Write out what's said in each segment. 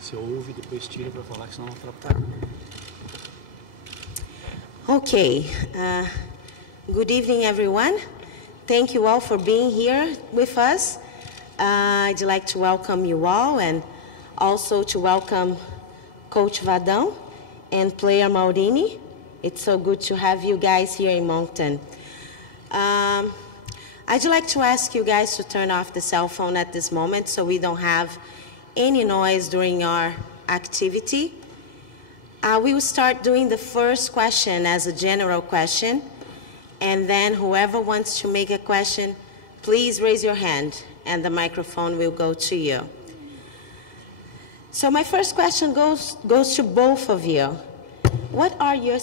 Você ouve, depois tira para falar, que senão não atrapalha. Okay. Good evening, everyone. Thank you all for being here with us. I'd like to welcome you all and also to welcome Coach Vadão and player Maurini. It's so good to have you guys here in Moncton. I'd like to ask you guys to turn off the cell phone at this moment so we don't have any noise during our activity. We will start doing the first question as a general question, and then whoever wants to make a question, please raise your hand and the microphone will go to you. So my first question goes to both of you. What are your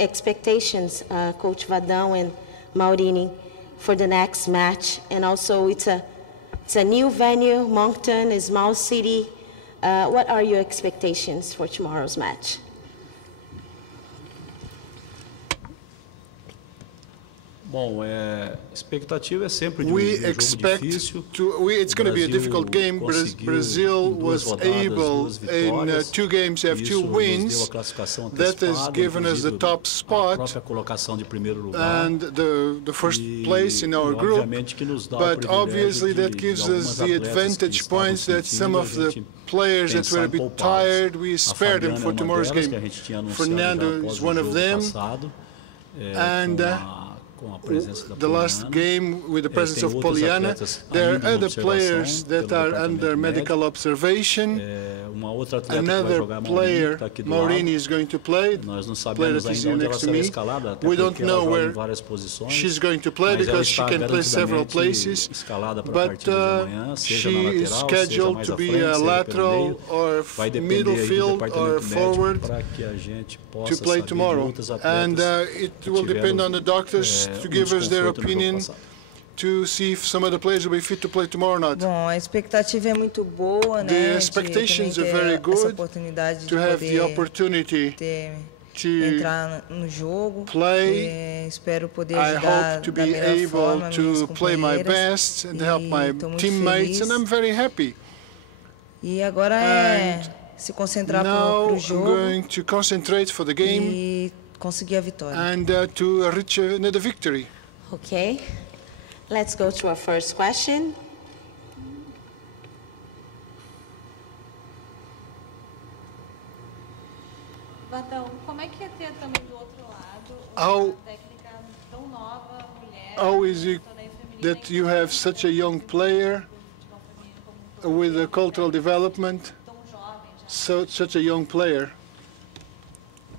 expectations, Coach Vadão and Maurini, for the next match? And also it's a new venue, Moncton, a small city. What are your expectations for tomorrow's match? Bom, expectativa é sempre de We jogo expect difícil. it's going to be a difficult game. Brazil was able in 2 games to have 2 wins. That has given us the top spot and the first place in our group. But obviously that gives us the advantage points that some of the players that were a bit tired, we spare them for tomorrow's game. Fernando is one of them. And the last game with the presence of Poliana, there are other players that are under medical observation. Another player, Maurini, is going to play. Player that is here next to me. We don't know where she's going to play because she can play several places, but she is scheduled to be a lateral or middle field or forward to play tomorrow. And it will depend on the doctors to give us their opinion to see if some of the players will be fit to play tomorrow or not. Bom, a expectativa é muito boa, né? The expectations are very good to have the opportunity to entrar no jogo. Play. Espero poder I ajudar hope to da be melhor able forma to play my best and help my teammates, and I'm very happy. E agora é se concentrar para o jogo. Now I'm going to concentrate for the game e conseguir a vitória. And to reach another victory. Okay. Let's go to our first question. Vadão, como é que é ter também do outro lado uma técnica tão nova, mulher? How is it that you have such a young player with a cultural development, such a young player?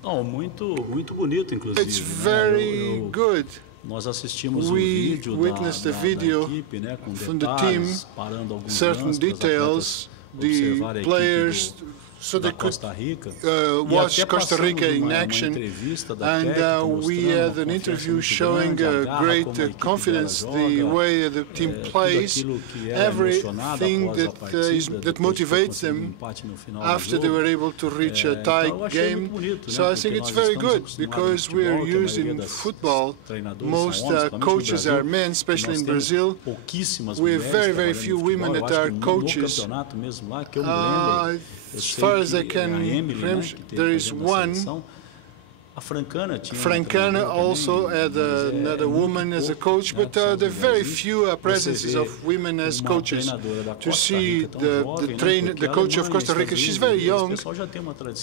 Oh, muito bonito, inclusive. It's very good. Nós assistimos vídeo da equipe, né, com detalhes, parando alguns certain details, the players, so they could watch Costa Rica in action, and we had an interview showing great confidence, the way the team plays, everything that motivates them after they were able to reach a tie game. So I think it's very good, because we are used in football, most coaches are men, especially in Brazil. We have very few women that are coaches. As far as I can remember, there is one. Francana also had another woman as a coach, but there are very few presences of women as coaches. To see the coach of Costa Rica, she's very young,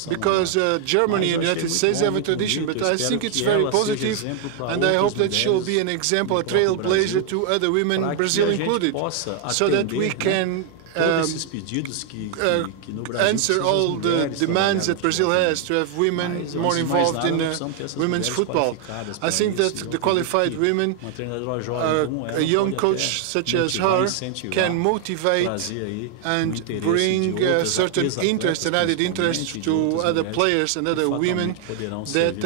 because Germany and the United States have a tradition, but I think it's very positive, and I hope that she'll be an example, a trailblazer to other women, Brazil included, so that we can answer all the demands that Brazil has to have women more involved in women's football. I think that the qualified women, a young coach such as her, can motivate and bring a certain interest and added interest to other players and other women that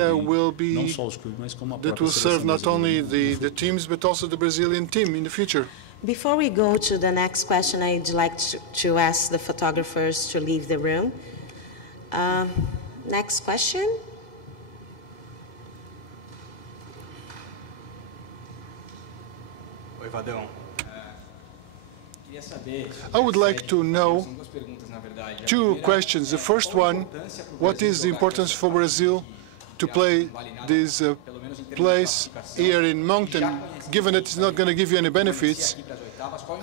will serve not only the teams but also the Brazilian team in the future. Before we go to the next question, I'd like to ask the photographers to leave the room. Next question. I would like to know, two questions. The first one, what is the importance for Brazil to play this place here in Moncton, given that it's not going to give you any benefits,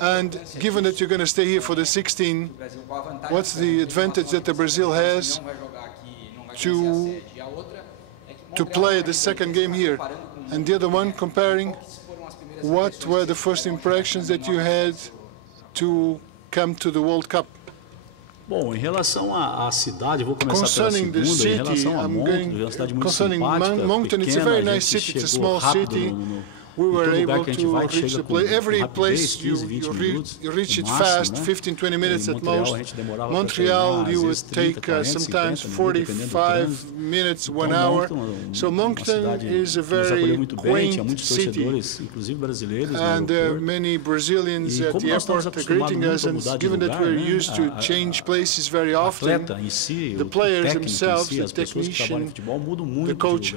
and given that you're going to stay here for the 16, what's the advantage that the Brazil has to play the second game here? And the other one, comparing, what were the first impressions that you had to come to the World Cup? Bom, em relação à cidade, vou começar pela segunda. Em relação a Moncton, é uma cidade muito simpática, Moncton, it's a very nice city. It's a small city. We were able to reach the place. Every place you reach it fast, 15-20 minutes at most. Montreal, you would take sometimes 45 minutes, 1 hour. So Moncton is a very quaint city. And there are many Brazilians at the airport greeting us. And given that we're used to change places very often, the players themselves, the technician, the coach,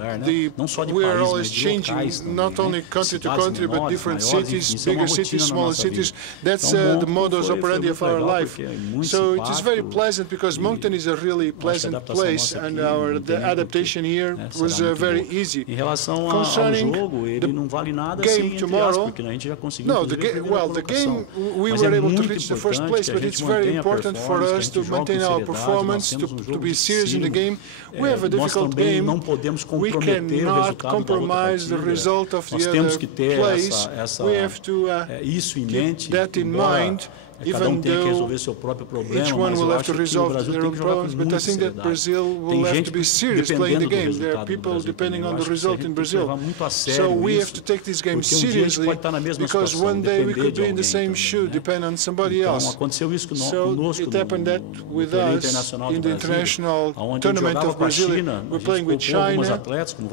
we are always changing, not only country to country, but different cities, bigger cities, smaller cities. That's the modus operandi of our life. So it is very pleasant because Moncton is a really pleasant place, and the adaptation here was very easy. Concerning the game tomorrow, the game, we were able to reach the first place, but it's very important for us to maintain our performance, to be serious in the game. We have a difficult game. We cannot compromise the result of the other place. We have to keep that in mind, even though each one will have to resolve their own problems. But I think that Brazil will have to be serious playing the game. There are people depending on the result in Brazil. So we have to take this game seriously, because one day we could be in the same shoe, depend on somebody else. So it happened that with us in the international tournament of Brazil, we're playing with China,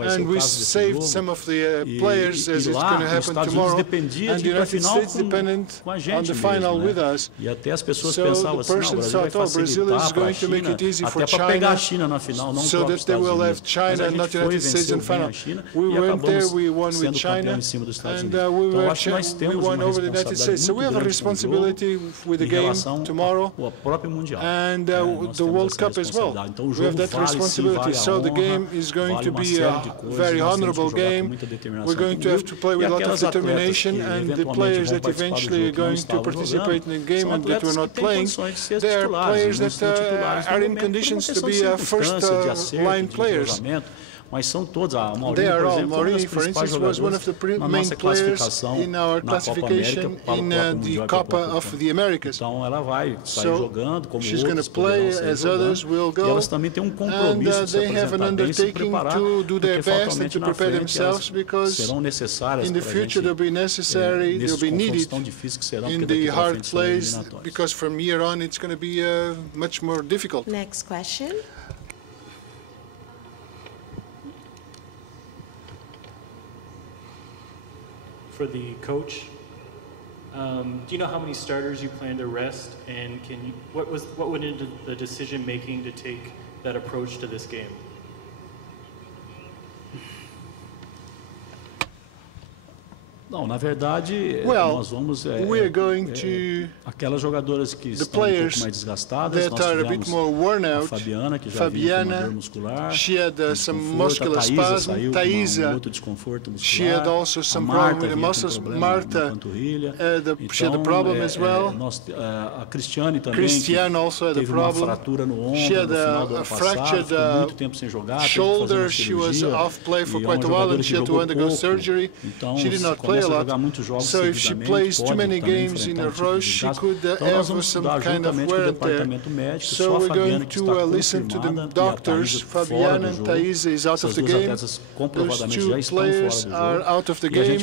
and we saved some of the players, as it's going to happen tomorrow, and the United States dependent on the final with us. So the person thought, oh, Brazil is going to make it easy for China, so that they will have China and not United States in final. We went there, we won with China, and we won over the United States. So we have a responsibility with the game tomorrow, and the World Cup as well. We have that responsibility. So the game is going to be a very honorable game. We're going to have to play with a lot of determination, and the players that eventually are going to participate in the game and that we're not playing, there are players that are in conditions to be first-line players. They are all. Maureen, for instance, was one of the main players in our classification in the Copa of the Americas. So she's going to play as others will go, and they have an undertaking to do their best and to prepare themselves, because in the future they'll be necessary, they'll be needed in the hard plays, because from here on it's going to be much more difficult. Next question. For the coach, do you know how many starters you plan to rest, and what went into the decision making to take that approach to this game? Não, na verdade, nós vamos aquelas jogadoras que estão um pouco mais desgastadas. Nós tivemos a Fabiana, que já vinha com uma dor muscular. She had some muscular spasm. Thaisa, she had also some problem with the muscles. Marta, she had a problem as well. A Cristiane também, Cristiane also had a problem. Fratura no ombro, she had a fractured shoulder. She was off play for quite a while, and she had to undergo surgery. She did not play a lot. So if she plays too many games in a row, she could have some kind of wear and tear. So we're going to listen to the doctors. Fabiana and Thaisa is out of the game. Those two players are out of the game.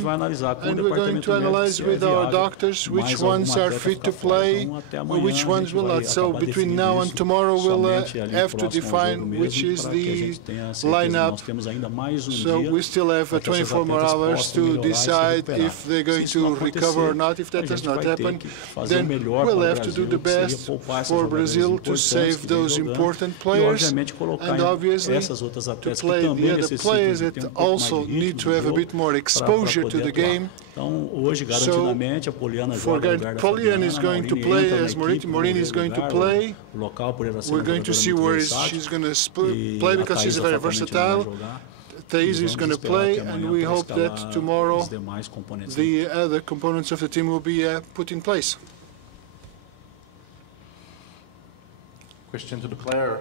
And we're going to analyze with our doctors which ones are fit to play or which ones will not. So between now and tomorrow, we'll have to define which is the lineup. So we still have 24 more hours to decide if they're going to recover or not. If that does not happen, then we'll have to do the best for Brazil to save those important players, and obviously to play the other players that also need to have a bit more exposure to the game. So, for Poliana is going to play as Morini is going to play. We're going to see where she's going to play because she's very versatile. Thais is going to play, and we hope that tomorrow the other components of the team will be put in place. Question to the player: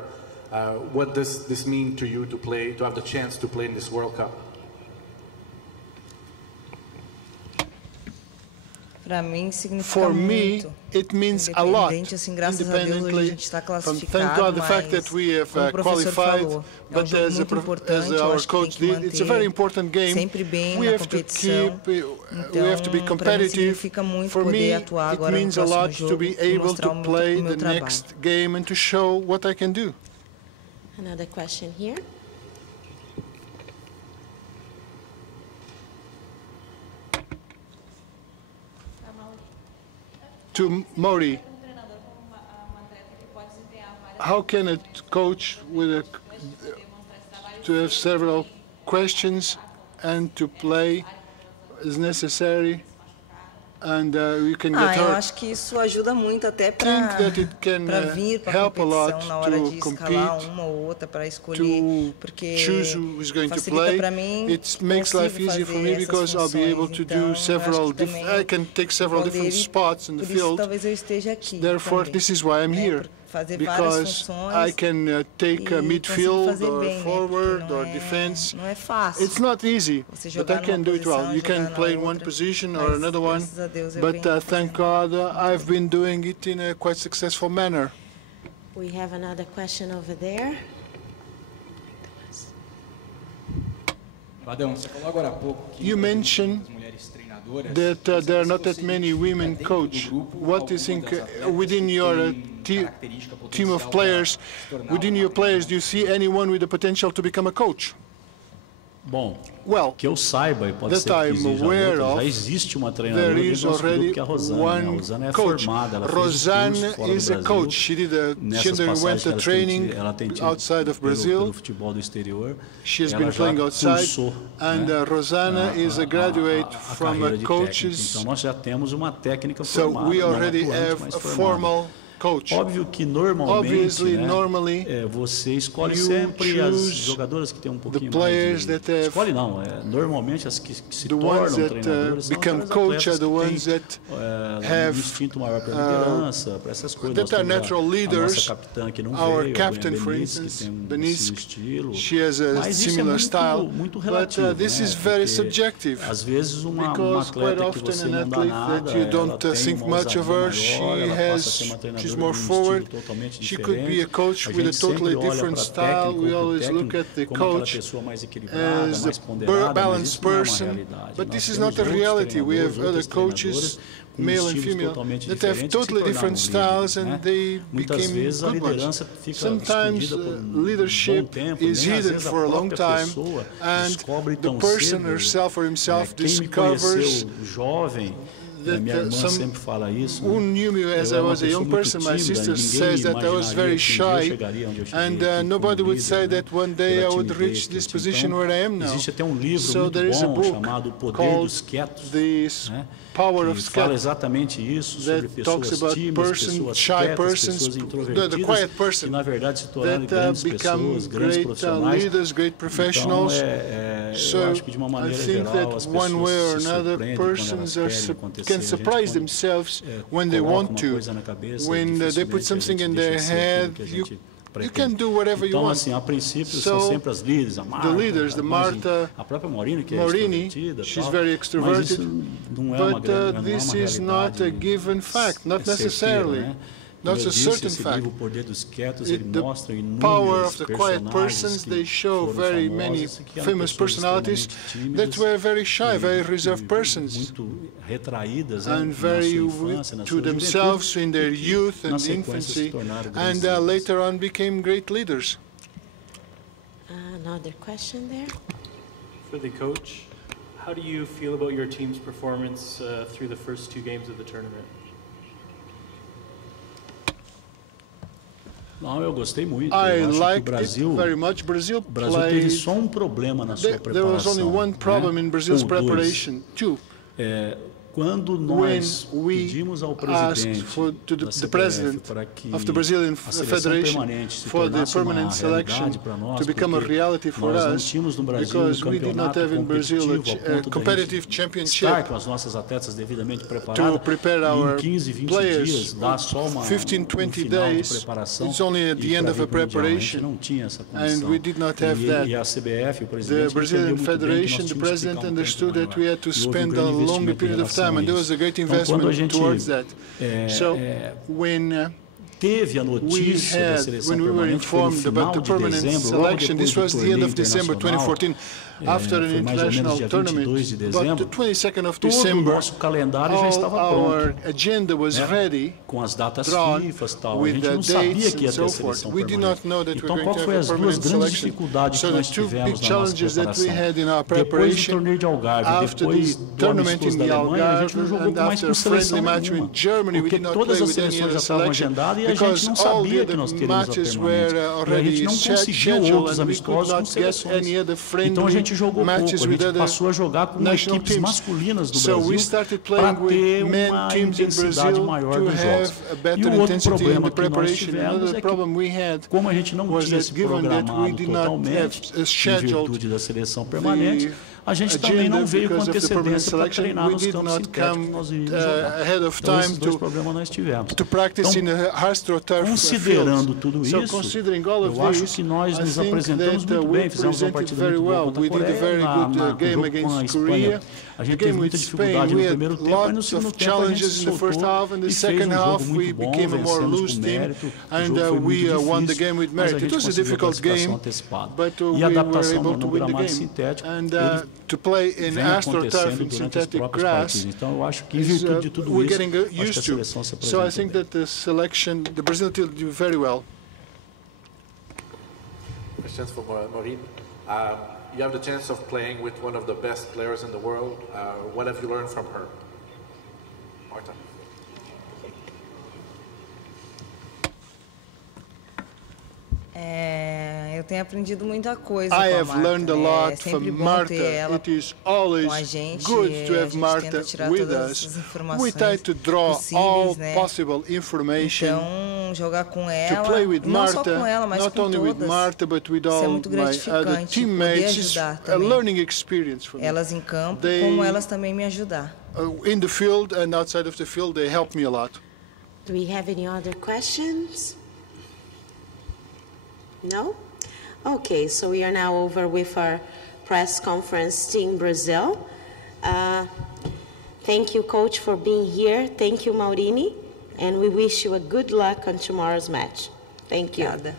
what does this mean to you to have the chance to play in this World Cup? For me, it means a lot, independently from, thank God, the fact that we have qualified, but as our coach did, it's a very important game. We have to be competitive. For me, it means a lot to be able to play the next game and to show what I can do. Another question here. To Mori, how can a coach to have several questions and to play as necessary, and you can get hurt? Eu acho que isso ajuda muito até para vir para a competição na hora de escalar uma ou outra para escolher, porque facilita para mim. It makes life easier for me because I'll be able to do several. I can take several different spots in the field. Therefore, this is why I'm here. Because I can take a midfield or forward or defense. It's not easy, but I can do it well. You can play in one position or another one, but thank God I've been doing it in a quite successful manner. We have another question over there. You mentioned that there are not that many women coach. What do you think within your team of players, within your players, do you see anyone with the potential to become a coach? Well, que eu saiba, e pode ser que exista já existe uma treinadora do nosso grupo que é a Rosana. A Rosana é formada, ela Rosana is a coach. She underwent a training outside of Brazil. Pelo futebol do exterior. She has been playing outside, and Rosana is a graduate from a coach's. Então nós já temos uma técnica formada. So we already have a formal coach. Óbvio que normalmente, você escolhe sempre as jogadoras que têm pouquinho mais de... Escolhe não, normalmente as que se tornam treinadoras são aquelas atletas que têm um instinto maior para liderança, para essas coisas. That are natural leaders. A nossa capitã que não our veio, captain, for instance, Benisk, she has a similar style, but this is very subjective. Às vezes because quite often an athlete that you don't think much of her, she's more forward. She could be a coach with a totally different style. We always look at the coach as a balanced person, but this is not a reality. We have other coaches, male and female, that have totally different styles, and they became good ones. Sometimes leadership is hidden for a long time, and the person herself or himself discovers who knew me as I was a young person. My sister says that I was very shy, and nobody would say that one day I would reach this position where I am now. So there is a book called The Power of Scat that talks about shy persons, the quiet person, that become great leaders, great professionals. So I think that one way or another, persons can surprise themselves when they want to. When they put something in their head, you can do whatever you want. Assim, a princípio, são sempre as líderes, a Marta, the leaders, the Marta, a própria Morini, que she's very extroverted, but this is not a given fact, not necessarily. Not a certain fact. The power of the quiet persons, they show very many famous personalities that were very shy, very reserved persons, and very to themselves in their youth and infancy, and later on became great leaders. Another question there. For the coach, how do you feel about your team's performance through the first 2 games of the tournament? Não, eu gostei muito. Eu acho que o Brasil teve só um problema na sua preparação. There was only one problem in Brazil's preparation. Quando nós pedimos ao presidente da CBF para que a seleção permanente se tornasse uma realidade para nós, porque nós não tínhamos no Brasil um campeonato competitivo ao ponto de estar com as nossas atletas devidamente preparadas, e em 15, 20 dias dá só um final de preparação e para vir a gente não tinha essa condição. E a CBF, o presidente, entendeu muito bem que nós tínhamos que ficar um tempo maior. E houve um grande investimento and there was a great investment towards that. So when teve a notícia da seleção permanente, foi no final de dezembro, logo depois do torneio internacional, after an international tournament, but the 22nd of December, our agenda was ready, com as datas FIFA e tal. A gente não sabia que ia ter seleção permanente. Então, qual foi as duas grandes dificuldades que nós tivemos na nossa preparação? Depois do torneio de Algarve, depois do amistoso da Alemanha, a gente não jogou mais com seleção nenhuma, porque todas as seleções já estavam agendadas e a gente não sabia que nós teríamos a permanente. E a gente não conseguiu outros amistosos com seleções. Então, a gente jogou pouco, a gente passou a jogar com equipes masculinas do Brasil para ter uma intensidade maior dos jogos. E o outro problema que nós tivemos é que, como a gente não tinha se programado totalmente, em virtude da seleção permanente, a gente também não veio com antecedência para treinar nos campos sintéticos que nós iríamos jogar. Então, esses dois problemas nós tivemos. Então, considerando tudo isso, eu acho que nós nos apresentamos muito bem, fizemos uma partida muito boa contra a Coreia, no jogo com a Espanha. A gente teve muita dificuldade no primeiro tempo, mas no segundo tempo a gente se soltou e fez um jogo muito bom, vencemos com mérito. O jogo foi muito difícil, mas a gente conseguiu a classificação antecipada. E a adaptação no gramado sintético, to play in AstroTurf in synthetic grass, então eu acho que em virtude de tudo isso, acho que a seleção se apresentou bem. So I think that the Brazil did very well. Questions for Maureen. You have the chance of playing with one of the best players in the world. What have you learned from her? Marta. Eu tenho aprendido muita coisa I com a have Marta. learned a lot É from sempre bom Marta. ter ela It is always com a gente. good to A have gente Marta tenta tirar with todas us. as We informações try to draw all possíveis, né? possible information. Então, jogar com ela, To play with não só Marta, com ela, mas not com only todas. with Marta, but with Isso é all muito my other gratificante, teammates. poder It's ajudar a também. learning experience for me. Elas em campo, They- como elas também me ajudar. In the field and outside of the field, they help me a lot. Do we have any other questions? No? Okay, so we are now over with our press conference, Team Brazil. Thank you, Coach, for being here. Thank you, Maurini. And we wish you a good luck on tomorrow's match. Thank you. Obrigada.